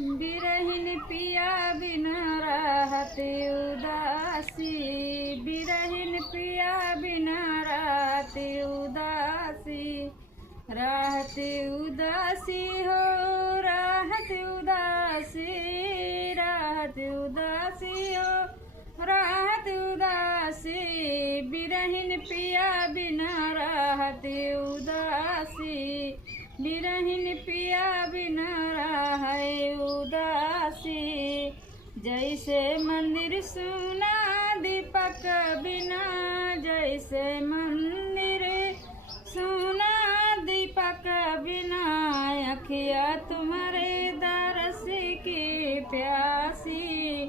बिरहिन पिया बिन रहत उदासी, बिरहिन पिया बिन रहत उदासी, रहत उदासी हो रहत उदासी, रहत उदासी हो रहत उदासी, बिरहिन पिया बिन रहत उदासी, बिरहिन पिया बिन रहे उदासी। जैसे मंदिर सुना दीपक बिना, जैसे मंदिर सुना दीपक बिना, अखिया तुम्हारे दरस की प्यासी,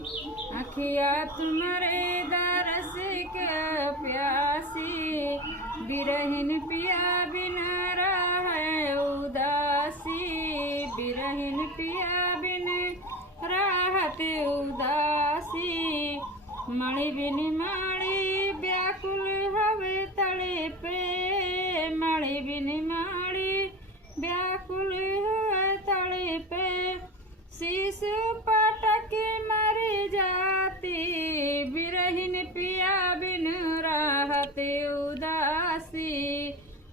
अखिया तुम्हारे दरस के प्यासी, बिरहिन पिया बिना रहे उदासी, बिरहिन पिया बिन रहत उदासी, मणि बिन माड़ी व्याकुल हवे तले पे, मणि बिन माड़ी व्याकुल हवे तले पे, शीश पटक मर जाती, बिरहिन पिया बिन रहत उदासी,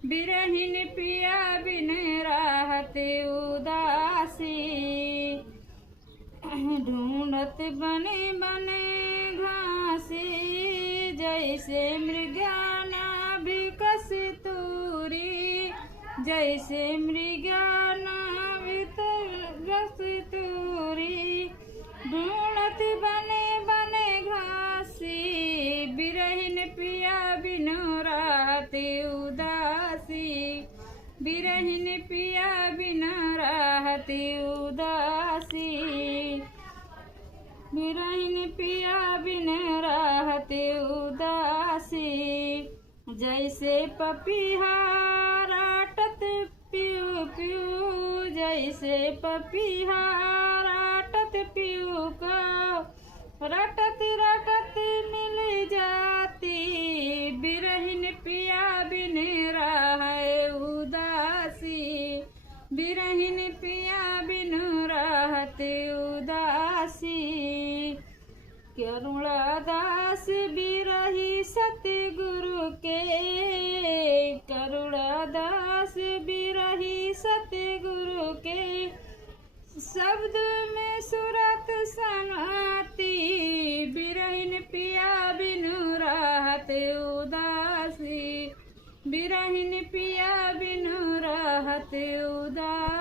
बिरहिन पिया बिन रहत उदासी। ढूंढत बने बने घासी, जैसे मृगाना भी कस्तूरी, जैसे मृगाना भी कस्तूरी, ढूंढत बने बने घासी, बिरहिन पिया बिन रहत उदासी, बिरहिन पिया बिन रहत उदासी, बिरहिन पिया बिन रहत उदासी। जैसे पपीहा राटत पियू पियू, जैसे पपीहा राटत पियू का, रटत रटत मिल जाती, बिरहिन पिया बिन रहे उदासी, बिरहिन पिया बिन रहत उदासी। करुणादास बिरही सतगुरु के, करुणादास बिरही सतगुरु के, शब्द में सूरत समाती, बिरहिन पिया बिन रहत उदासी, बिरहिन पिया बिन रहत उदासी।